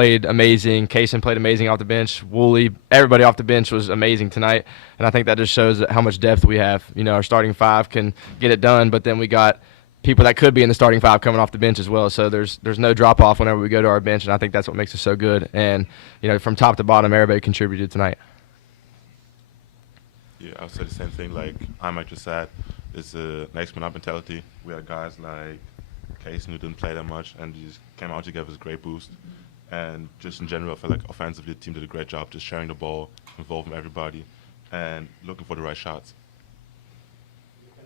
played amazing. Kaysen played amazing off the bench. Woolley, everybody off the bench was amazing tonight. And I think that just shows how much depth we have. You know, our starting five can get it done, but then we got people that could be in the starting five coming off the bench as well. So there's no drop off whenever we go to our bench, and I think that's what makes us so good. And you know, from top to bottom, everybody contributed tonight. Yeah, I'll say the same thing. Like I'm just sad. It's a next man up mentality. We had guys like Kaysen who didn't play that much and just came out to give us a great boost. And just in general, I feel like offensively the team did a great job just sharing the ball, involving everybody, and looking for the right shots.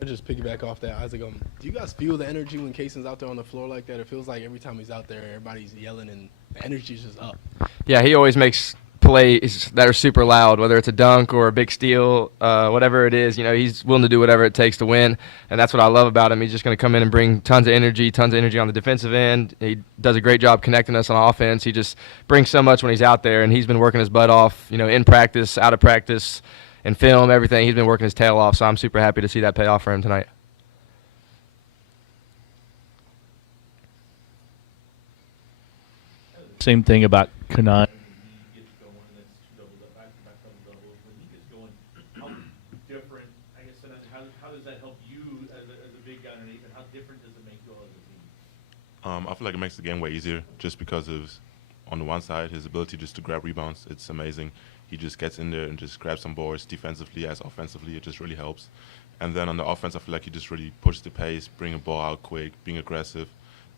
I just piggyback off that, Isaac. Do you guys feel the energy when Kaysen's out there on the floor like that? It feels like every time he's out there, everybody's yelling and the energy's just up. Yeah, he always makes plays that are super loud, whether it's a dunk or a big steal, whatever it is. You know, he's willing to do whatever it takes to win, and that's what I love about him. He's just going to come in and bring tons of energy on the defensive end. He does a great job connecting us on offense. He just brings so much when he's out there, and he's been working his butt off, you know, in practice, out of practice, and film, everything. He's been working his tail off, so I'm super happy to see that pay off for him tonight. Same thing about Kanai. I feel like it makes the game way easier just because of, on the one side, his ability just to grab rebounds. It's amazing. He just gets in there and just grabs some boards defensively as offensively. It just really helps. And then on the offense, I feel like he just really pushes the pace, bringing the ball out quick, being aggressive,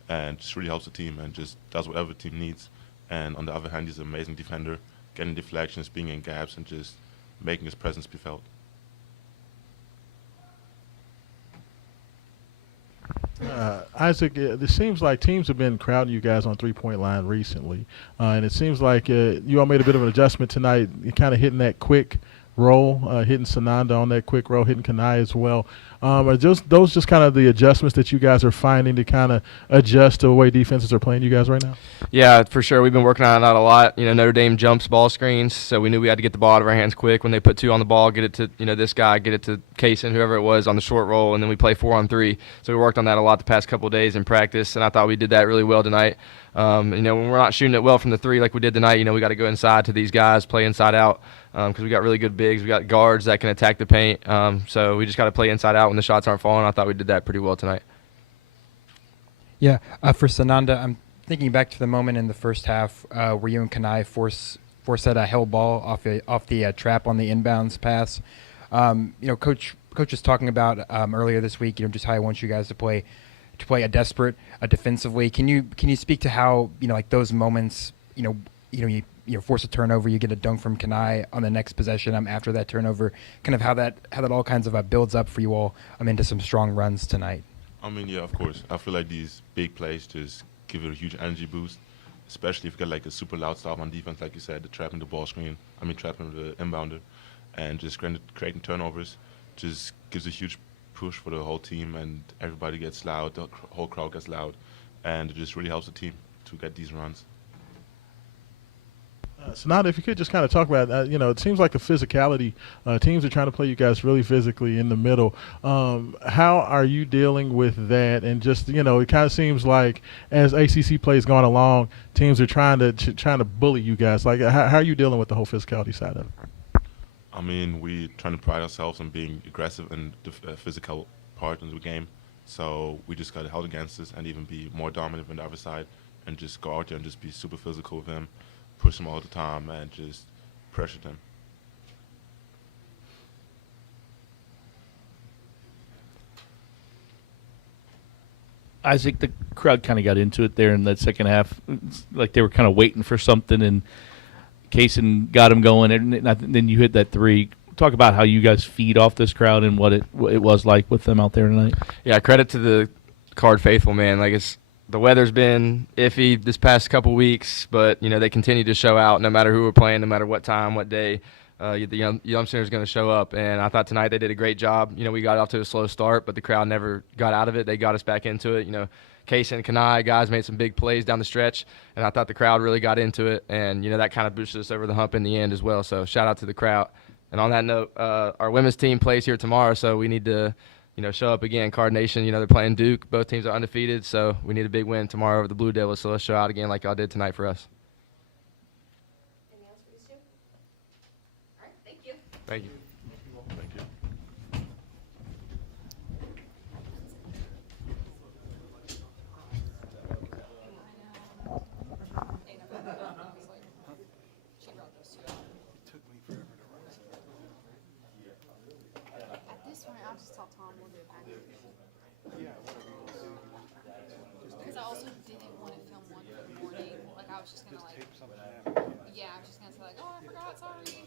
and just really helps the team and just does whatever the team needs. And on the other hand, he's an amazing defender, getting deflections, being in gaps, and just making his presence be felt. Isaac, it seems like teams have been crowding you guys on three-point line recently, and it seems like you all made a bit of an adjustment tonight. You're kind of hitting that quick roll, hitting Sananda on that quick roll, hitting Kanai as well. Are those just kind of the adjustments that you guys are finding to kind of adjust to the way defenses are playing you guys right now? Yeah, for sure. We've been working on that a lot. You know, Notre Dame jumps ball screens, so we knew we had to get the ball out of our hands quick. When they put two on the ball, get it to, you know, this guy, get it to Kaysen, whoever it was, on the short roll, and then we play 4-on-3. So we worked on that a lot the past couple of days in practice, and I thought we did that really well tonight. You know, when we're not shooting it well from the three like we did tonight, you know, we got to go inside to these guys, play inside out, because we got really good bigs. We got guards that can attack the paint. So we just got to play inside out when the shots aren't falling. I thought we did that pretty well tonight. Yeah, for Sananda, I'm thinking back to the moment in the first half where you and Kanai force that held ball off the trap on the inbounds pass. You know, coach was talking about earlier this week, you know, just how he wants you guys to play a desperate defensively. Can you speak to how, you know, like those moments, you force a turnover, you get a dunk from Kanai on the next possession after that turnover, kind of how that all kinds of builds up for you all into some strong runs tonight? I mean, yeah, of course. I feel like these big plays just give it a huge energy boost, especially if you get like a super loud stop on defense, like you said, trapping the inbounder, and just creating turnovers, just gives a huge push for the whole team, and everybody gets loud, the whole crowd gets loud, and it just really helps the team to get these runs. Sananda, if you could just kind of talk about, you know, it seems like the physicality, teams are trying to play you guys really physically in the middle. How are you dealing with that? And just, you know, it kind of seems like as ACC plays gone along, teams are trying to bully you guys. Like, how are you dealing with the whole physicality side of it? I mean, we trying to pride ourselves on being aggressive in the physical part of the game. So we just got to hold against this and even be more dominant on the other side and just go out there and just be super physical with him, push him all the time, and just pressure him. Isaac, the crowd kind of got into it there in that second half. It's like they were kind of waiting for something, and Kaysen got him going, and then you hit that three. Talk about how you guys feed off this crowd and what it was like with them out there tonight. Yeah, credit to the Card faithful, man. Like, the weather's been iffy this past couple weeks, but, you know, they continue to show out no matter who we're playing, no matter what time, what day. The youngsters going to show up, and I thought tonight they did a great job. You know, we got off to a slow start, but the crowd never got out of it. They got us back into it. You know, Kaysen and Kanai, guys, made some big plays down the stretch, and I thought the crowd really got into it, and, you know, that kind of boosted us over the hump in the end as well. So shout out to the crowd. And on that note, our women's team plays here tomorrow, so we need to, you know, show up again. Card Nation, you know, they're playing Duke. Both teams are undefeated, so we need a big win tomorrow over the Blue Devils. So let's show out again like y'all did tonight for us. Thank you. Thank you. At this point, I'll just tell Tom we'll do it back. Because I also didn't want to film one for the morning. Like, I was just gonna like. Yeah, I was just gonna say like, oh, I forgot, sorry.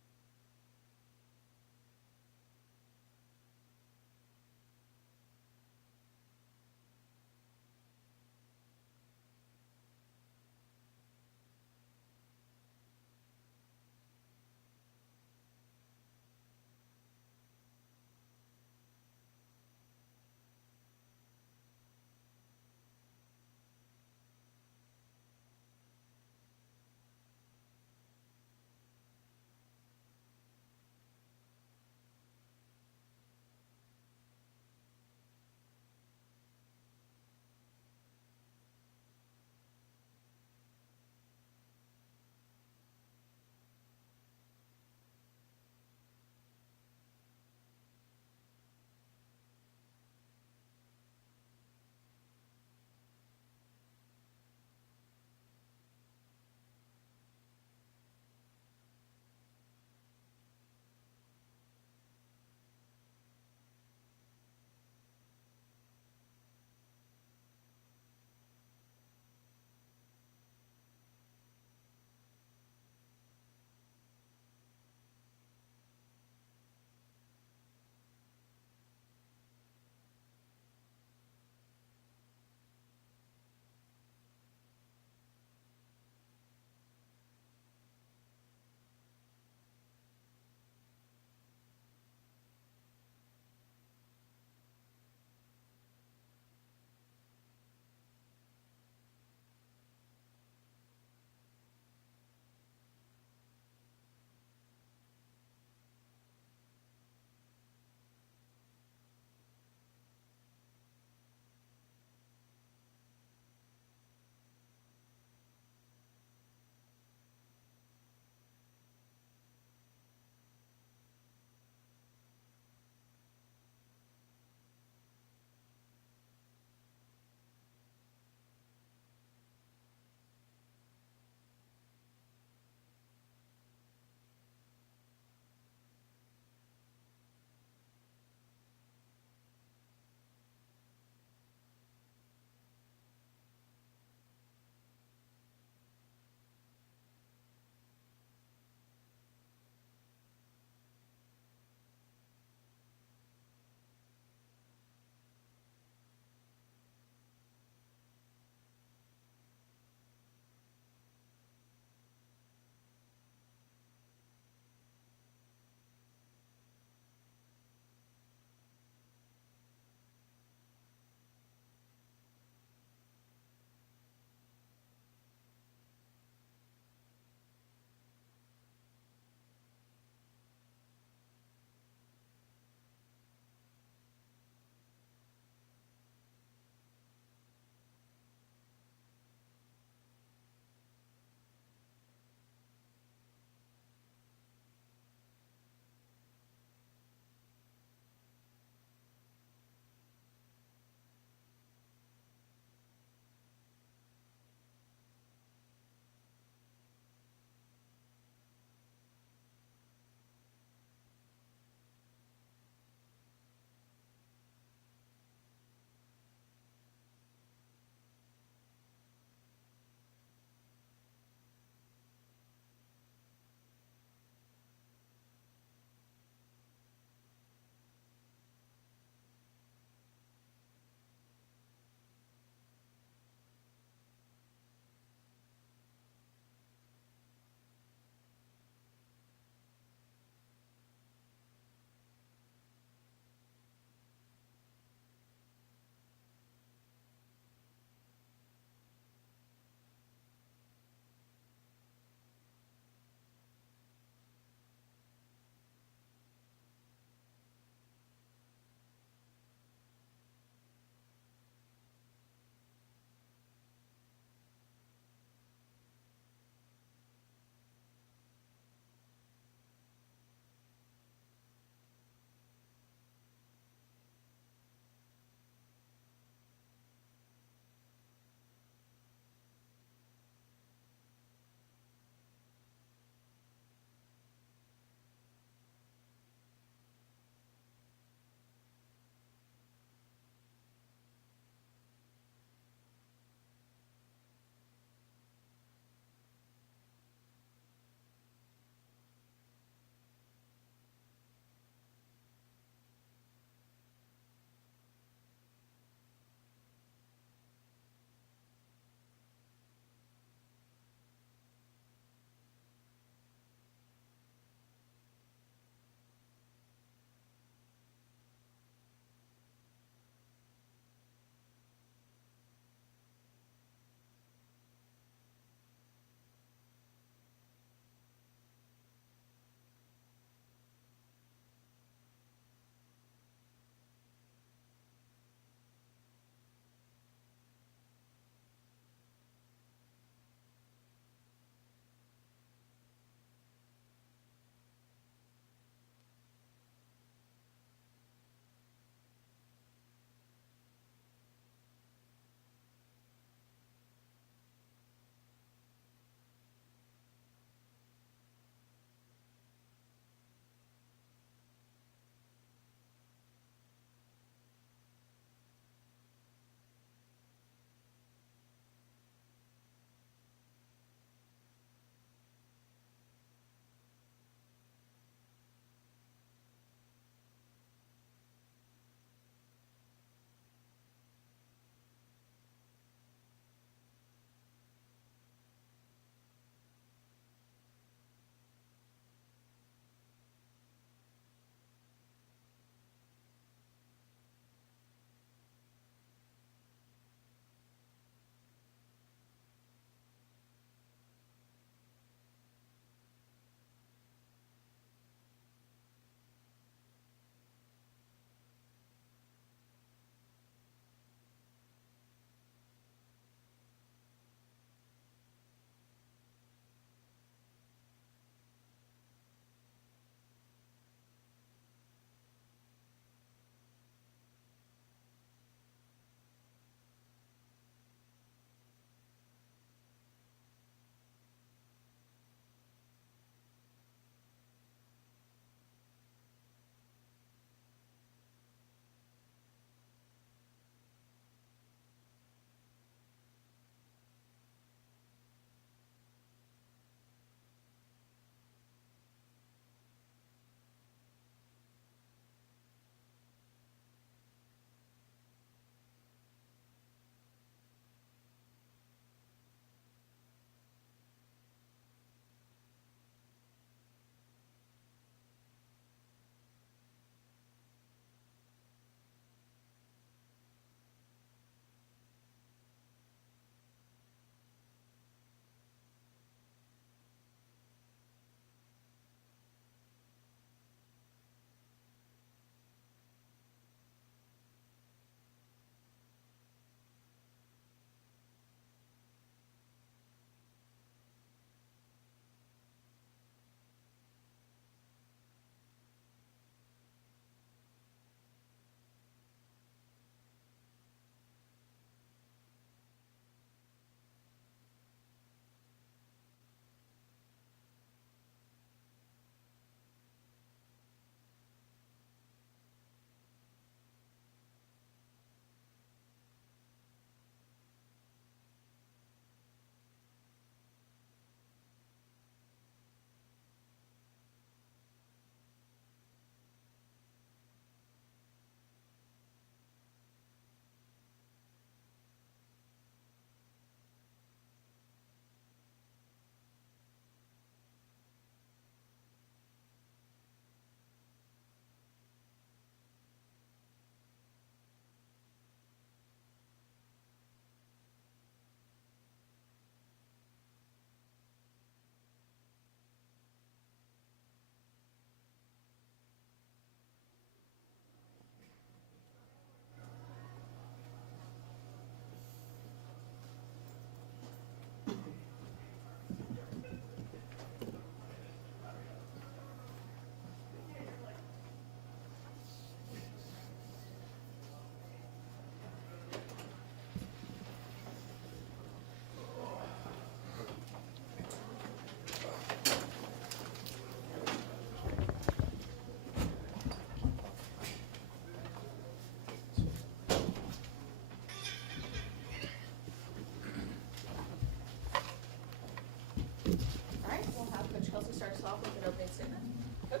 off with an opening statement. Coach?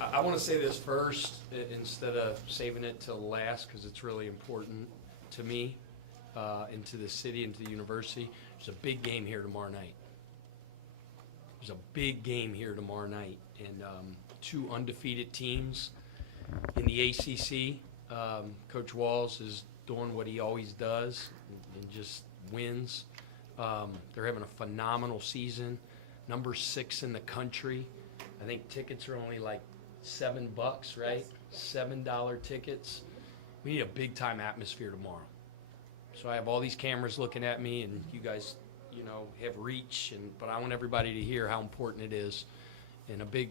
I want to say this first instead of saving it till last because it's really important to me and to the city and to the university. There's a big game here tomorrow night. There's a big game here tomorrow night, and two undefeated teams in the ACC. Coach Walls is doing what he always does and just wins. They're having a phenomenal season. Number 6 in the country. I think tickets are only like $7, right? $7 tickets. We need a big time atmosphere tomorrow. So I have all these cameras looking at me, and you guys, have reach, but I want everybody to hear how important it is, and a big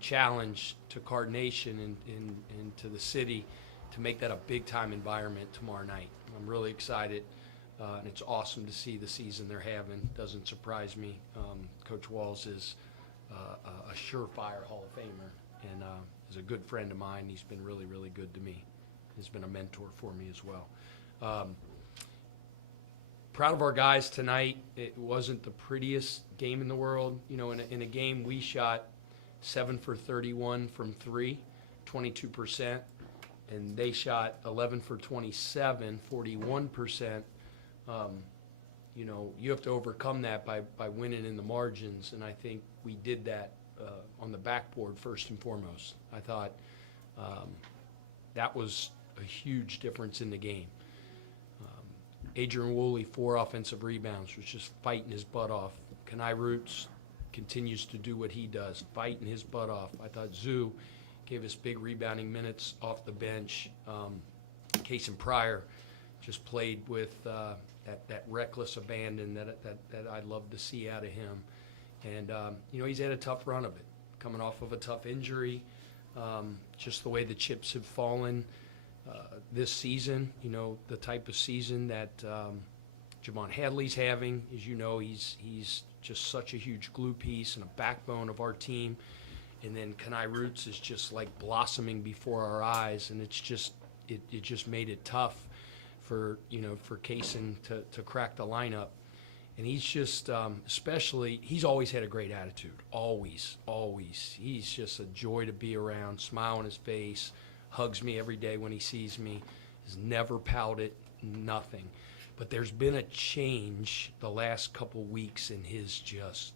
challenge to Card Nation and to the city to make that a big time environment tomorrow night. I'm really excited. And it's awesome to see the season they're having. Doesn't surprise me. Coach Walls is a surefire Hall of Famer and is a good friend of mine. He's been really, really good to me. He's been a mentor for me as well. Proud of our guys tonight. It wasn't the prettiest game in the world. In a game we shot 7 for 31 from 3, 22%, and they shot 11 for 27, 41%. You have to overcome that by winning in the margins, and I think we did that on the backboard first and foremost. I thought that was a huge difference in the game. Adrian Woolley, 4 offensive rebounds, was just fighting his butt off. Kenai Roots continues to do what he does, fighting his butt off. I thought Zoo gave us big rebounding minutes off the bench. Case and Pryor just played with that reckless abandon that I'd love to see out of him. And, he's had a tough run of it, coming off of a tough injury, just the way the chips have fallen this season, the type of season that Javon Hadley's having. As you know, he's just such a huge glue piece and a backbone of our team. And then Kenai Roots is just like blossoming before our eyes, and it just made it tough for Kaysen to crack the lineup. And he's just, he's always had a great attitude. Always. He's just a joy to be around, smile on his face, hugs me every day when he sees me, has never pouted, nothing. But there's been a change the last couple weeks in his just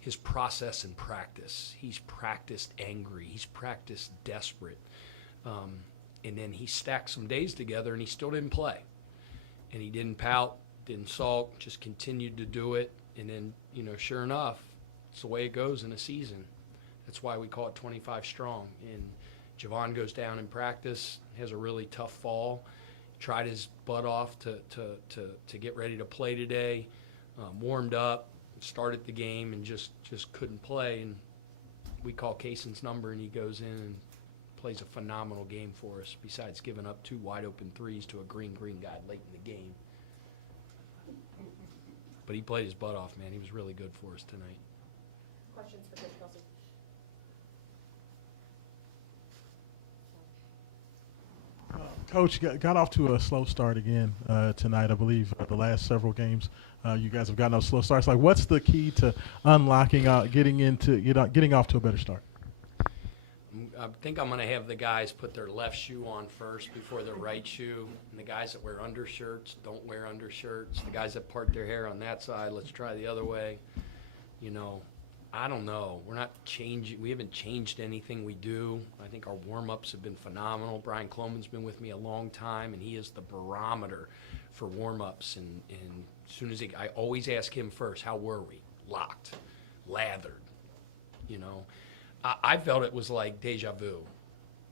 his process and practice. He's practiced angry. He's practiced desperate. And then he stacked some days together, and he still didn't play. And he didn't pout, didn't sulk, just continued to do it. And then, sure enough, it's the way it goes in a season. That's why we call it 25 strong. And Javon goes down in practice, has a really tough fall, tried his butt off to get ready to play today, warmed up, started the game, and just couldn't play. And we call Kaysen's number, and he goes in and plays a phenomenal game for us, besides giving up 2 wide open threes to a green guy late in the game. But he played his butt off, man. He was really good for us tonight. Questions for Coach Kelsey? Coach, got off to a slow start again tonight. I believe the last several games you guys have gotten off slow starts. Like, what's the key to unlocking, getting off to a better start? I think I'm going to have the guys put their left shoe on first before their right shoe. And the guys that wear undershirts don't wear undershirts. The guys that part their hair on that side, let's try the other way. I don't know. We're not changing. We haven't changed anything we do. I think our warm-ups have been phenomenal. Brian Cloman's been with me a long time, and he is the barometer for warm-ups. And as soon as I always ask him first, how were we? Locked, lathered, I felt it was like deja vu.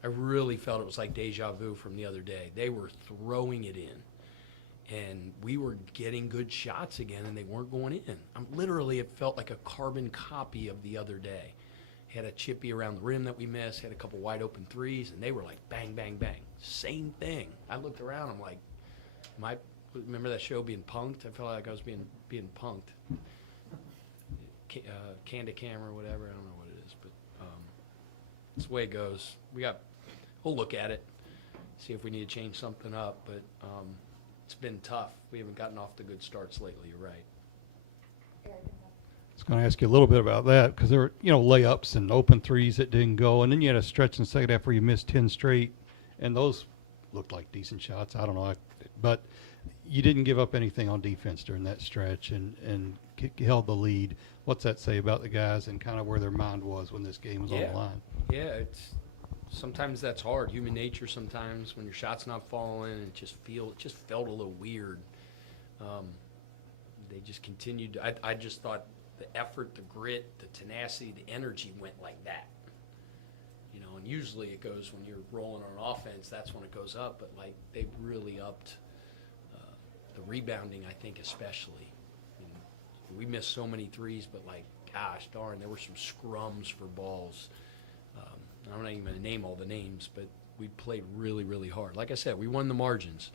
I really felt it was like deja vu from the other day. They were throwing it in, and we were getting good shots again, and they weren't going in. Literally, it felt like a carbon copy of the other day. Had a chippy around the rim that we missed, had a couple wide open threes, and they were like bang, bang, bang. Same thing. I looked around, I'm like, remember that show being punked? I felt like I was being punked. Candid camera, whatever, I don't know what it is, but it's the way it goes. We'll look at it, see if we need to change something up, but it's been tough. We haven't gotten off to good starts lately, you're right. Eric, It's was going to ask you a little bit about that because there were, layups and open threes that didn't go, and then you had a stretch in the second half where you missed 10 straight, and those looked like decent shots. I don't know, but you didn't give up anything on defense during that stretch and held the lead. What's that say about the guys and kind of where their mind was when this game was on the line? Yeah, sometimes that's hard. Human nature sometimes when your shot's not falling, it just felt a little weird. They just continued. I just thought the effort, the grit, the tenacity, the energy went like that. And usually it goes when you're rolling on offense, that's when it goes up. But, they really upped the rebounding, I think, especially. We missed so many threes, but, gosh darn, there were some scrums for balls. I'm not even going to name all the names, but we played really, really hard. Like I said, we won the margins.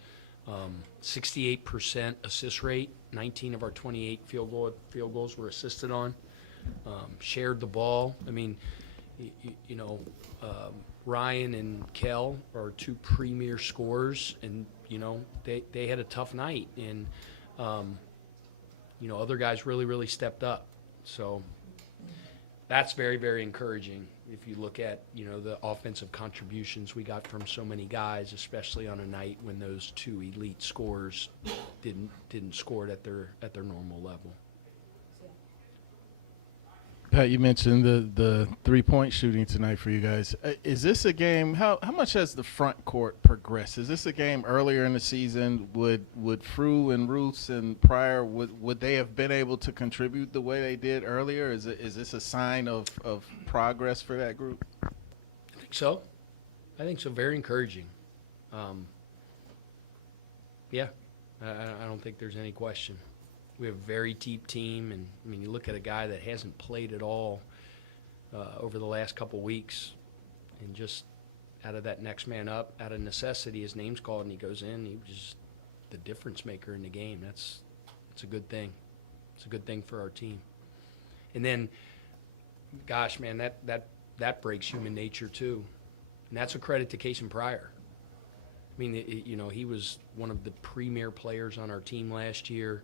68% assist rate, 19 of our 28 field goals were assisted on. Shared the ball. I mean, Ryan and Kel are two premier scorers, and they had a tough night, and other guys really, really stepped up. So that's very, very encouraging. If you look at the offensive contributions we got from so many guys, especially on a night when those two elite scorers didn't score it at their normal level. Pat, you mentioned the 3-point shooting tonight for you guys. Is this a game? How much has the front court progressed? Is this a game earlier in the season? Would Frew and Roos and Pryor would they have been able to contribute the way they did earlier? Is this a sign of progress for that group? I think so. Very encouraging. Yeah, I don't think there's any question. We have a very deep team, and you look at a guy that hasn't played at all over the last couple weeks, and just out of that next man up, out of necessity, his name's called and he goes in. He was just the difference maker in the game. It's a good thing. It's a good thing for our team. And then, gosh, man, that breaks human nature too, and that's a credit to Kelsey Pryor. He was one of the premier players on our team last year.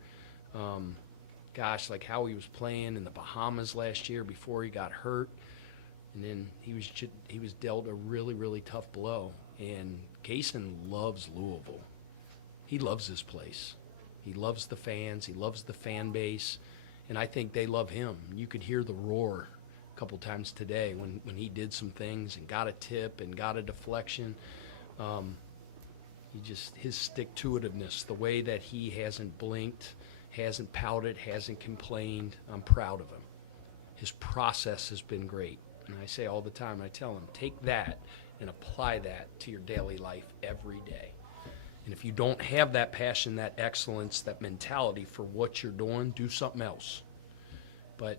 How he was playing in the Bahamas last year before he got hurt, and then he was dealt a really, really tough blow. And Kaysen loves Louisville. He loves this place. He loves the fans. He loves the fan base, and I think they love him. You could hear the roar a couple times today when he did some things and got a tip and got a deflection. His stick-to-itiveness, the way that he hasn't blinked, hasn't pouted, hasn't complained. I'm proud of him. His process has been great. And I say all the time, I tell him, take that and apply that to your daily life every day. And if you don't have that passion, that excellence, that mentality for what you're doing, do something else. But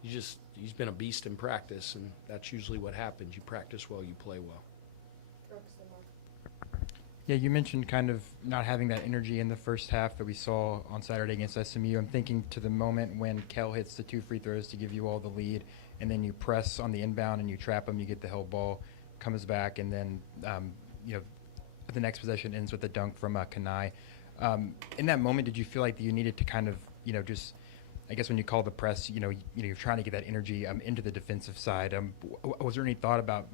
he's been a beast in practice, and that's usually what happens. You practice well, you play well. Yeah, you mentioned kind of not having that energy in the first half that we saw on Saturday against SMU. I'm thinking to the moment when Kel hits the 2 free throws to give you all the lead, and then you press on the inbound and you trap him, you get the held ball, comes back, and then the next possession ends with a dunk from Kanai. In that moment, did you feel like you needed to kind of, just, I guess when you call the press, you're trying to get that energy into the defensive side. Was there any thought about,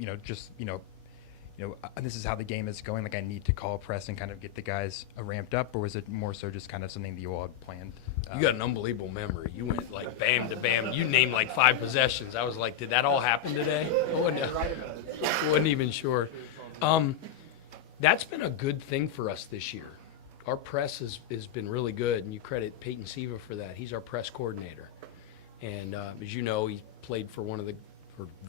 this is how the game is going, like I need to call press and kind of get the guys ramped up, or was it more so just kind of something that you all had planned? You got an unbelievable memory. You went bam to bam. You named 5 possessions. I was like, did that all happen today? I wasn't even sure. That's been a good thing for us this year. Our press has been really good, and you credit Peyton Siva for that. He's our press coordinator. And as you know, he played for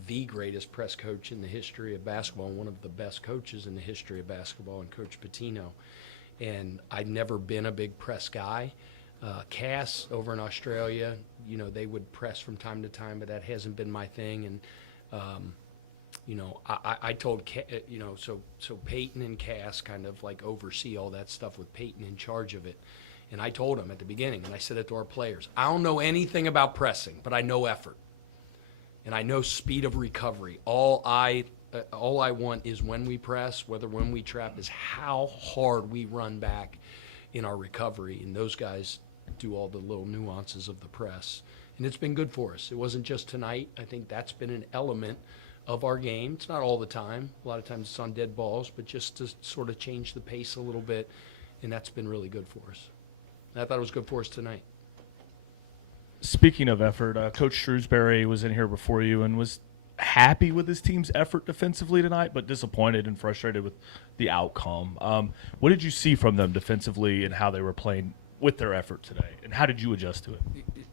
the greatest press coach in the history of basketball, and one of the best coaches in the history of basketball, and Coach Pitino. And I'd never been a big press guy. Cass over in Australia, they would press from time to time, but that hasn't been my thing. And, I told, so Peyton and Cass kind of oversee all that stuff with Peyton in charge of it. And I told him at the beginning, and I said it to our players, I don't know anything about pressing, but I know effort. And I know speed of recovery. All I want is when we press, when we trap, is how hard we run back in our recovery. And those guys do all the little nuances of the press. And it's been good for us. It wasn't just tonight. I think that's been an element of our game. It's not all the time. A lot of times it's on dead balls, but just to sort of change the pace a little bit, and that's been really good for us. And I thought it was good for us tonight. Speaking of effort, Coach Shrewsbury was in here before you and was happy with his team's effort defensively tonight, but disappointed and frustrated with the outcome. What did you see from them defensively and how they were playing with their effort today, and how did you adjust to it?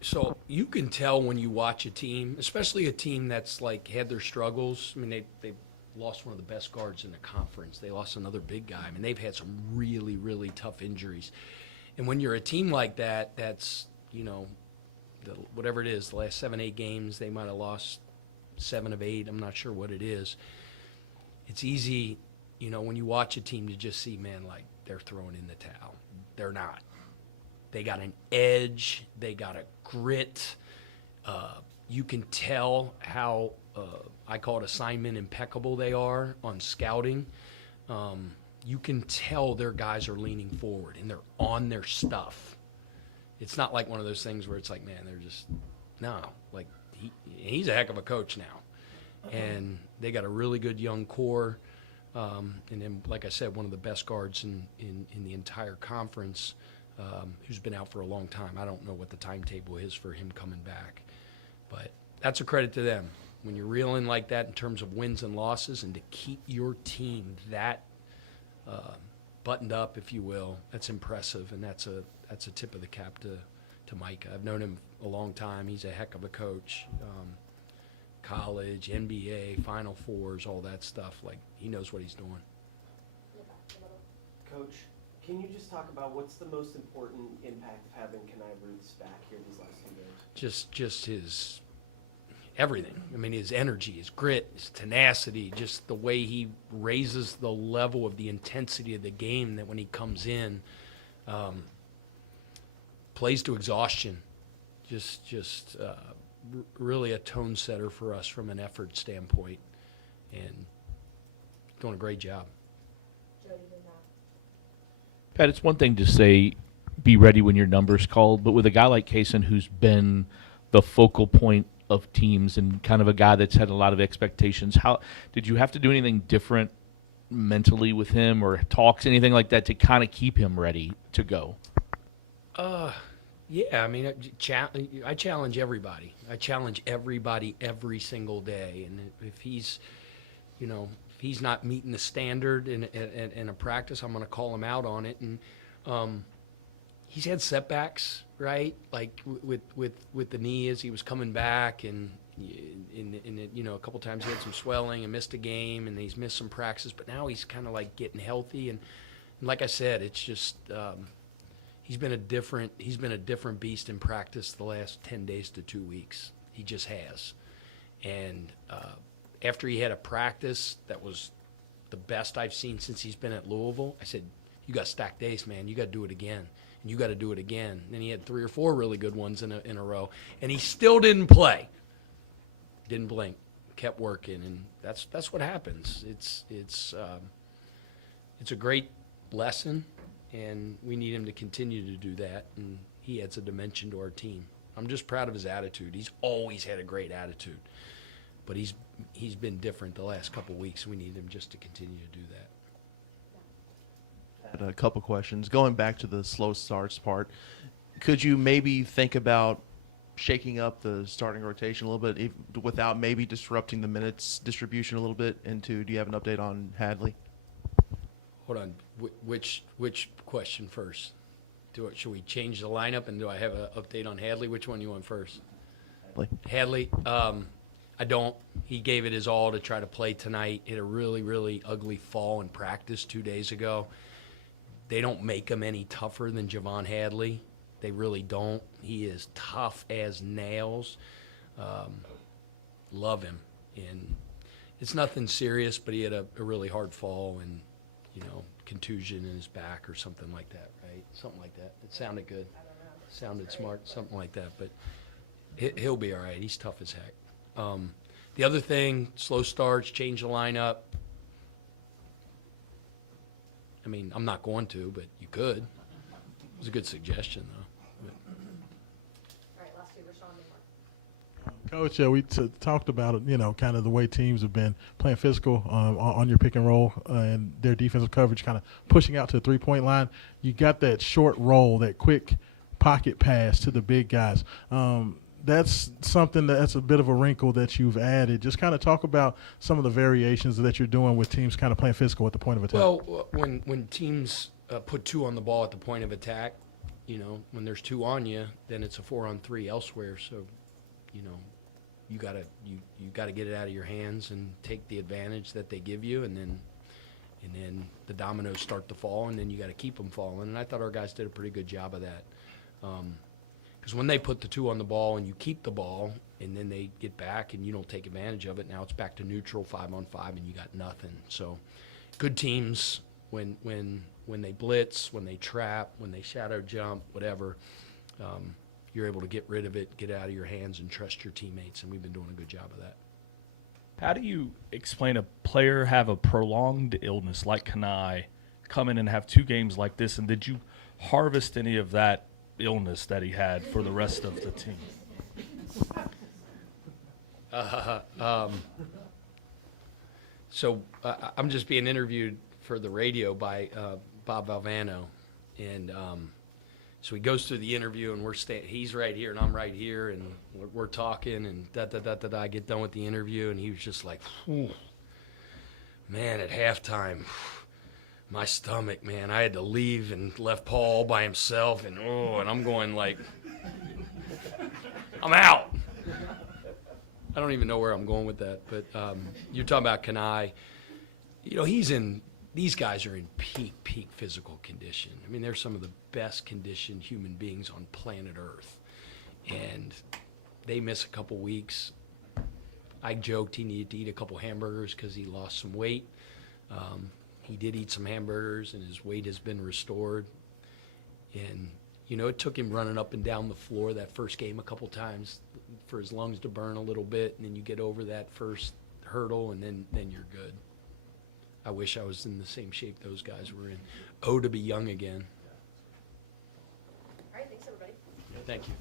So you can tell when you watch a team, especially a team that's like had their struggles. I mean, they lost one of the best guards in the conference. They lost another big guy. I mean, they've had some really, really tough injuries. And when you're a team like that, that's, whatever it is, the last 7-8 games, they might have lost 7 of 8. I'm not sure what it is. It's easy, when you watch a team to just see, man, like they're throwing in the towel. They're not. They got an edge. They got a grit. You can tell how, I call it assignment impeccable they are on scouting. You can tell their guys are leaning forward and they're on their stuff. It's not like one of those things where it's like, man, they're just, no. Like, he's a heck of a coach now. And they got a really good young core. And then, like I said, one of the best guards in the entire conference. Who's been out for a long time. I don't know what the timetable is for him coming back. But that's a credit to them. When you're reeling like that in terms of wins and losses, and to keep your team that buttoned up, if you will, that's impressive, and that's a tip of the cap to Mike. I've known him a long time. He's a heck of a coach. College, NBA, Final Fours, all that stuff. Like, he knows what he's doing. Coach, can you just talk about what's the most important impact of having Kenai Ruths back here these last 2 games? Just his everything. I mean, his energy, his grit, his tenacity, just the way he raises the level of the intensity of the game, that when he comes in, plays to exhaustion. Really a tone setter for us from an effort standpoint, and doing a great job. Pat, it's one thing to say be ready when your number's called, but with a guy like Kaysen, who's been the focal point of teams and kind of a guy that's had a lot of expectations, how did you have to do anything different mentally with him, or talks, anything like that, to kind of keep him ready to go? Yeah, I mean, I challenge everybody. I challenge everybody every single day, and if he's, if he's not meeting the standard in a practice, I'm going to call him out on it. And he's had setbacks, right? Like with the knee as he was coming back, and a couple times he had some swelling and missed a game, and he's missed some practices. But now he's kind of like getting healthy, and like I said, it's just he's been a different beast in practice the last 10 days to 2 weeks. He just has, and after he had a practice that was the best I've seen since he's been at Louisville, I said, you got stacked days, man. You got to do it again. And you got to do it again. And then he had 3 or 4 really good ones in a row. And he still didn't play. Didn't blink. Kept working. And that's what happens. It's a great lesson, and we need him to continue to do that. And he adds a dimension to our team. I'm just proud of his attitude. He's always had a great attitude. But he's been different the last couple of weeks. We need him just to continue to do that. I had a couple questions. Going back to the slow starts part, could you maybe think about shaking up the starting rotation a little bit without maybe disrupting the minutes distribution a little bit? Do you have an update on Hadley? Hold on. Which question first? Should we change the lineup, and do I have an update on Hadley? Which one you want first? Hadley. I don't. He gave it his all to try to play tonight. Hit a really, really ugly fall in practice 2 days ago. They don't make him any tougher than Javon Hadley. They really don't. He is tough as nails. Love him. And it's nothing serious, but he had a really hard fall and, contusion in his back or something like that, right? Something like that. It sounded good. Sounded smart, something like that. But he'll be all right. He's tough as heck. The other thing, slow starts, change the lineup. I mean, I'm not going to, but you could. It was a good suggestion, though. Rashawn Neymar. Coach, we talked about it, kind of the way teams have been playing physical on your pick and roll and their defensive coverage kind of pushing out to the three-point line. You got that short roll, that quick pocket pass to the big guys. That's something that's a bit of a wrinkle that you've added. Just kind of talk about some of the variations that you're doing with teams kind of playing physical at the point of attack. Well, when teams put 2 on the ball at the point of attack, when there's 2 on you, then it's a 4-on-3 elsewhere. So, you gotta get it out of your hands and take the advantage that they give you, and then the dominoes start to fall, and then you got to keep them falling. And I thought our guys did a pretty good job of that. Because when they put the 2 on the ball and you keep the ball, and then they get back and you don't take advantage of it, now it's back to neutral 5-on-5 and you got nothing. So good teams, when they blitz, when they trap, when they shadow jump, whatever, you're able to get rid of it, get it out of your hands, and trust your teammates, and we've been doing a good job of that. How do you explain a player have a prolonged illness like Kanai, come in and have 2 games like this, and did you harvest any of that illness that he had for the rest of the team? So I'm just being interviewed for the radio by Bob Valvano, and so he goes through the interview, and he's right here and I'm right here, and we're talking, and da-da-da-da-da. I get done with the interview, and he was just like, man, at halftime, my stomach, man, I had to leave and left Paul all by himself, and I'm going like, I'm out. I don't even know where I'm going with that, but you're talking about Kanai. These guys are in peak physical condition. I mean, they're some of the best conditioned human beings on planet Earth. And they miss a couple weeks. I joked he needed to eat a couple hamburgers because he lost some weight. He did eat some hamburgers, and his weight has been restored. And, it took him running up and down the floor that first game a couple times for his lungs to burn a little bit, and then you get over that first hurdle, and then you're good. I wish I was in the same shape those guys were in. To be young again. All right, thanks, everybody. Thank you.